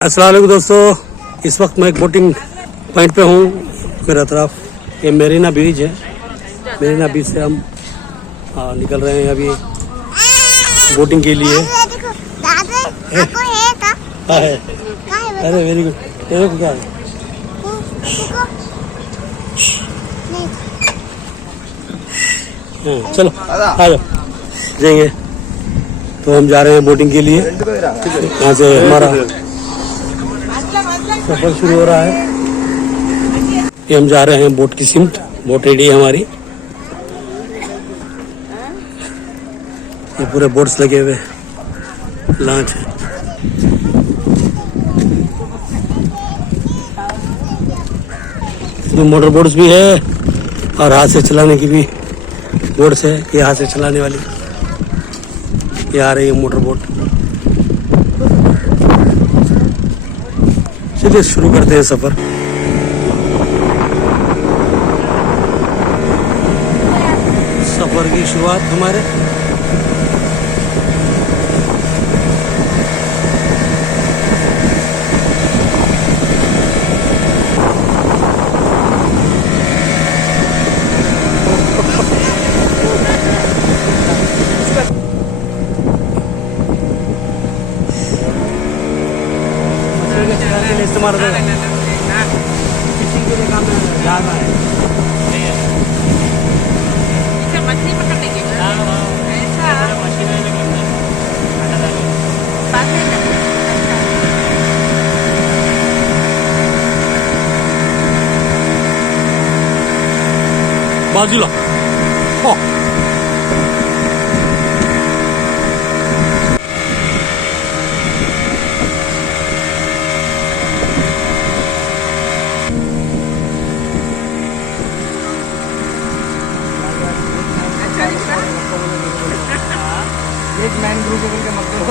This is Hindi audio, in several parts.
अस्सलाम वालेकुम दोस्तों, इस वक्त मैं एक बोटिंग पॉइंट पे हूँ। मेरा तरफ ये मेरीना बीच है। मेरीना बीच से हम निकल रहे हैं अभी बोटिंग के लिए। है अरे वेरी गुड। तेरे को क्या है? चलो आ जाओ, जाएंगे। तो हम जा रहे हैं बोटिंग के लिए। यहाँ से हमारा सफर शुरू हो रहा है। ये हम जा रहे हैं बोट की सिमट। बोट रेडी है हमारी। ये पूरे बोट्स लगे हुए लॉन्च है। इसमें मोटर बोट्स भी है और हाथ से चलाने की भी बोट्स है। ये हाथ से चलाने वाली ये आ रही है मोटर बोट। चलिए शुरू करते हैं सफर। सफर की शुरुआत हमारे इस्तेमाल फिशिंग के लिए काम में ज़्यादा है। मछली पकड़ने के लिए ऐसा बाजूला हो। एक मैन ग्रुप के मतलब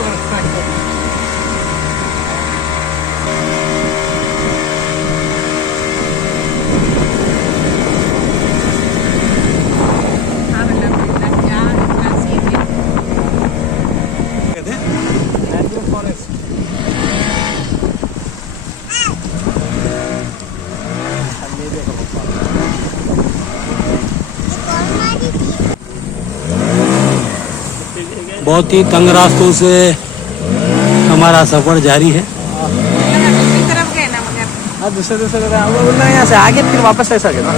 बहुत ही तंग रास्तों से हमारा सफर जारी है। तरफ गए ना मगर हाँ दूसरे बोलना यहाँ से आगे फिर वापस ऐसा गया।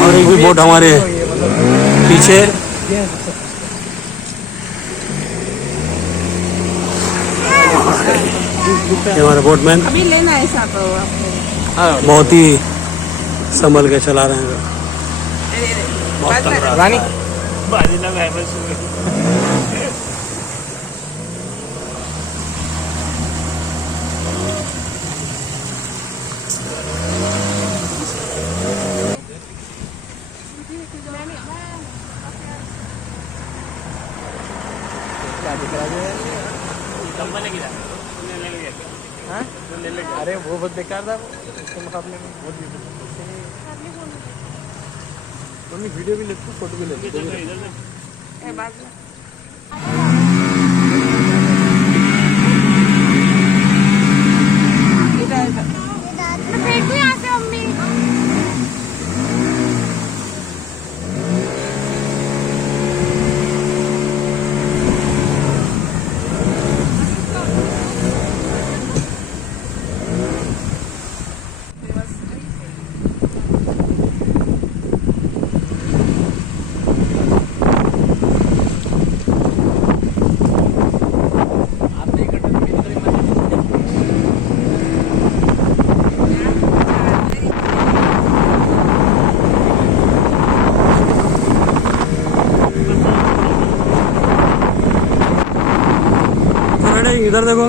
और एक भी बोट हमारे पीछे। ये हमारे बोटमैन अभी लेना है ऐसा तो बहुत ही संभल के चला रहे हैं। बहुत तंग रास्ता रानी है। अरे वो बहुत बेकार था उसके मुकाबले में बहुत वीडियो भी लेते फोटो भी लेते। इधर देखो,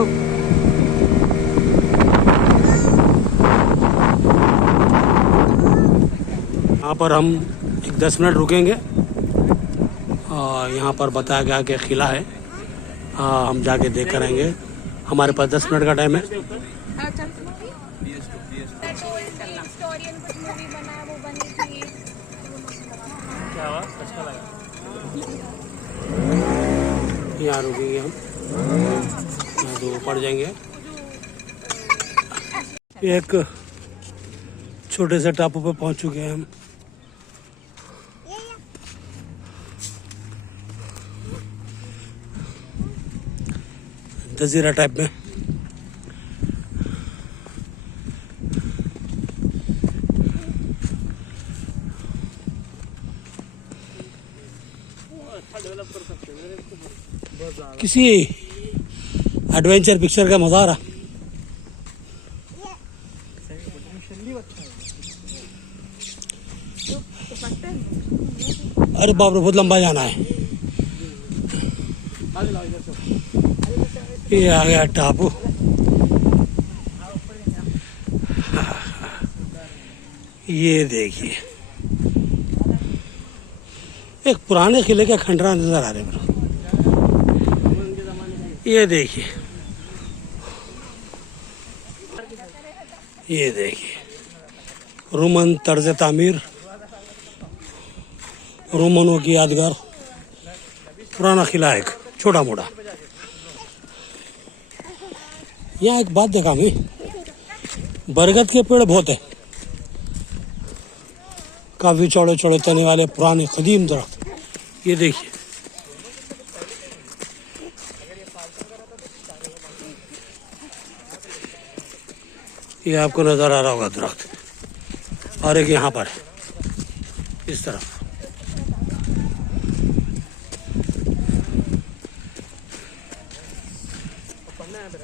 यहाँ पर हम 10 मिनट रुकेंगे। यहाँ पर बताया गया कि किला है। हम जाके देख कर आएंगे। हमारे पास 10 मिनट का टाइम है। क्या हुआ? अच्छा लगा। यहाँ रुकेंगे हम। तो पड़ जाएंगे। एक छोटे से टापू पे पहुंच चुके हैं हम। जजीरा टाइप में। किसी एडवेंचर पिक्चर का मजा आ रहा। अरे बाप रे, बहुत लंबा जाना है। ये आ गया टापू। ये देखिए, एक पुराने किले के खंडरा नजर आ रहे हैं। ये देखिए, ये देखिए, रोमन तर्ज तामीर, रोमनों की यादगार पुराना किला, एक छोटा मोटा। यहाँ एक बात देखा मैं, बरगद के पेड़ बहुत है, काफी चौड़े चौड़े तने वाले पुराने कदीम दरख्त। ये देखिए, ये आपको नजर आ रहा होगा दरख्त, और एक यहाँ पर है इस तरफ।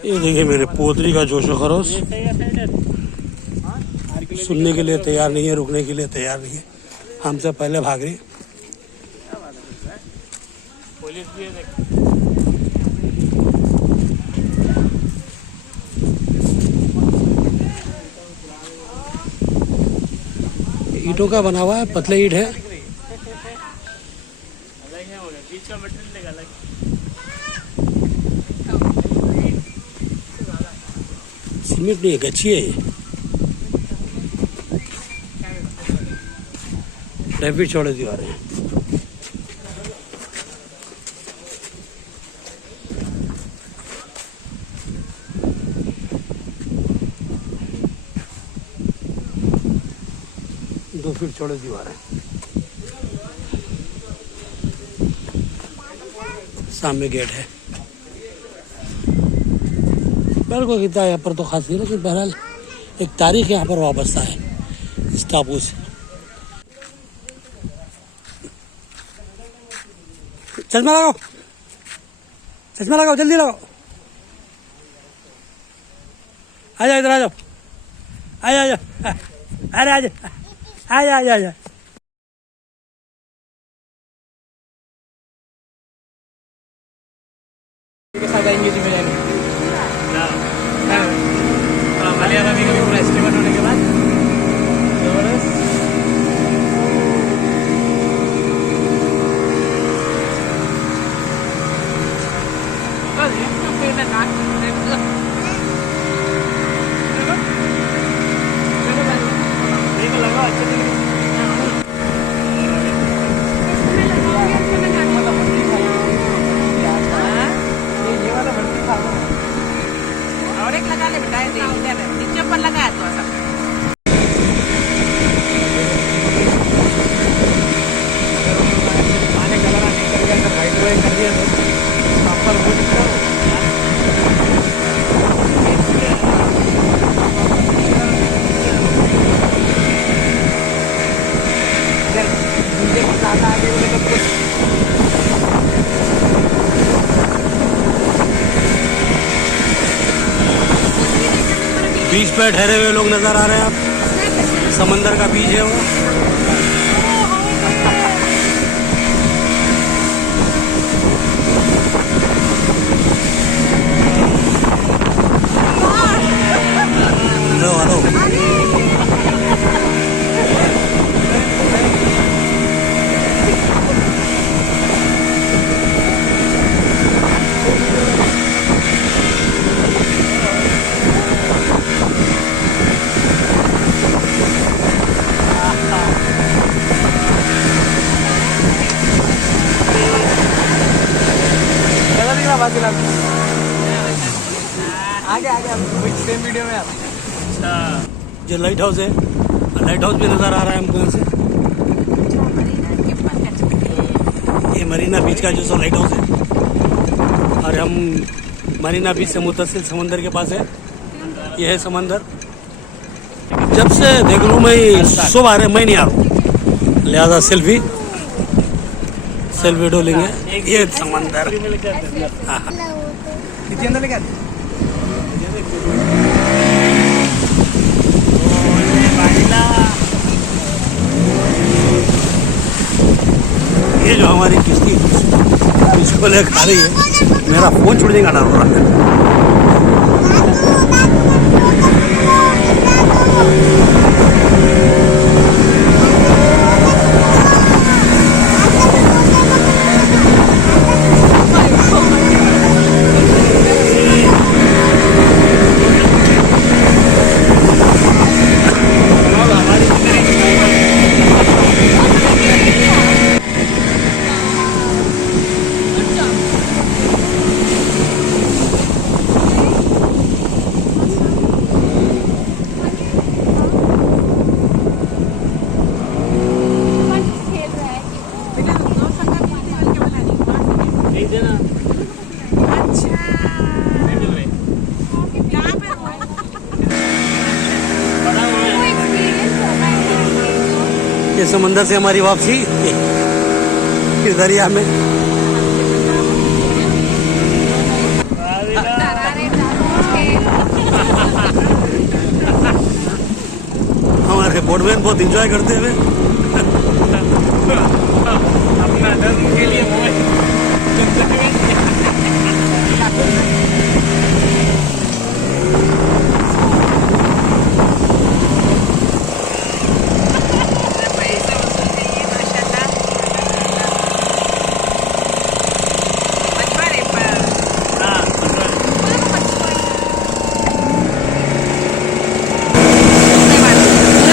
ये देखिए मेरे पोतरी का जोश खरोश, सुनने के लिए तैयार नहीं है, रुकने के लिए तैयार नहीं है, हमसे पहले भाग रही। पुलिस भी है। ईंटों का बना हुआ है, पतले ईंट है। बीच का मटेरियल अलग। सीमेंट नहीं है, गच्छी है। काफी चौड़े दीवार है। दो फीट चौड़े दीवार है। सामने गेट है। बिल्कुल कितना यहाँ पर तो खास नहीं, लेकिन बहरहाल एक तारीख यहाँ पर वाबस्ता है इस टापू से। चश्मा लगाओ, चश्मा लगाओ, जल्दी लगाओ। आ जाओ, इधर आ जाओ, आ जाओ, आ जाओ, अरे आ जाओ, आ जाओ, आ जाओ, आ जाओ। के साथ आएंगे जी मेरे मलयालम में कभी पूरा एस्टिमेट होने के बाद जबरदस्त। लगा अच्छे से और एक लगा ले बेटा, इधर नीचे ऊपर लगाया तो सब। पानी कलर निकल गया तो वाइट वाइट कर दिया तो ऊपर वो दिख रहा ज़्यादा आगे बोले तो कुछ बीच पे ठहरे हुए लोग नजर आ रहे हैं आप। समंदर का बीच है वो। हेलो हेलो, आगे आगे सेम वीडियो में आप। अच्छा ये लाइट हाउस है, लाइट हाउस भी नज़र आ रहा है हमको यहाँ से। ये मरीना बीच का जो सो लाइट हाउस है, और हम मरीना बीच से मुतसिल समंदर के पास है। ये है समंदर। जब से देख लूँ मैं सुबह आ रहे मैं नहीं आ रहा हूँ, लिहाजा सेल्फी वीडियो लेंगे। ये समंदर हाँ। कितने अंदर लेके ये जो हमारी किश्ती इसको ले खा रही है, मेरा फोन छूटने का डर हो रहा है। ये समंदर से हमारी वापसी इस दरिया में। हमारे बोटमैन बहुत एंजॉय करते हुए अपना धर्म के लिए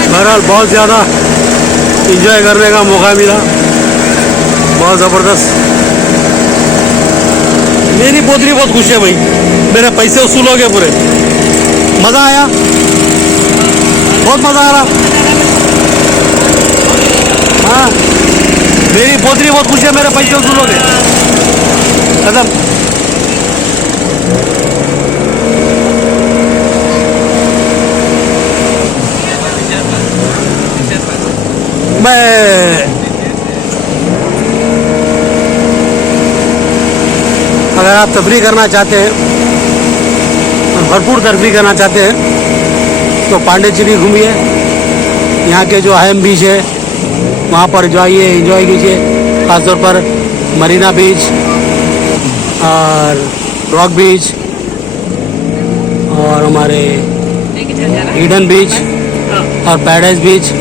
बहरहाल बहुत ज़्यादा इंजॉय करने का मौका मिला, बहुत ज़बरदस्त। मेरी पोतरी बहुत खुश है भाई, मेरे पैसे वसूल हो गए पूरे। मज़ा आया, बहुत मज़ा आ रहा। हाँ, मेरी पोतरी बहुत खुश है, मेरे पैसे वसूल हो गए। खत्म। मैं अगर आप तफरी करना चाहते हैं, भरपूर तफरी करना चाहते हैं, तो पांडेचेरी घूमिए। यहाँ के जो अहम बीच है वहाँ पर जाइए, एंजॉय कीजिए। ख़ासतौर पर मरीना बीच और रॉक बीच और हमारे ईडन बीच और पैराडाइज बीच,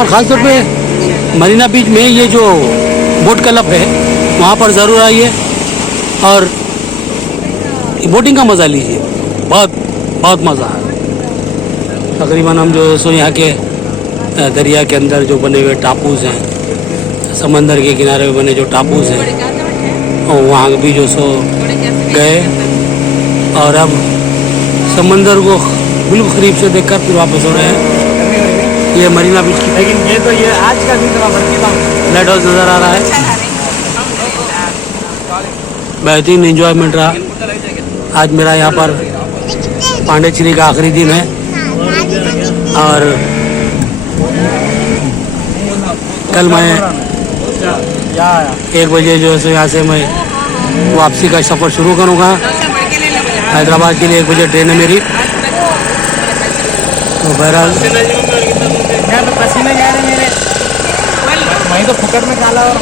और ख़ासतौर पे मरीना बीच में ये जो बोट क्लब है वहाँ पर ज़रूर आइए और बोटिंग का मज़ा लीजिए। बहुत बहुत मज़ा है। तकरीबन हम जो सो यहाँ के दरिया के अंदर जो बने हुए टापूज़ हैं, समंदर के किनारे में बने जो टापूज़ हैं, और वहाँ भी जो सो गए, और अब समंदर को बिल्कुल करीब से देखकर फिर वापस हो रहे हैं। ये मरीना बीच की, लेकिन ये तो ये आज का दिन थोड़ा बड़की था। लाइट हाउस नज़र आ रहा है। बेहतरीन एंजॉयमेंट रहा। आज मेरा यहाँ पर पांडेचेरी का आखिरी दिन है, और कल मैं 1 बजे जो है यहाँ से मैं वापसी का सफ़र शुरू करूँगा। हैदराबाद के लिए 1 बजे ट्रेन है मेरी। तो बहरहाल यहाँ पे पसीने जा रहे मेरे, वहीं तो फुकट में काला और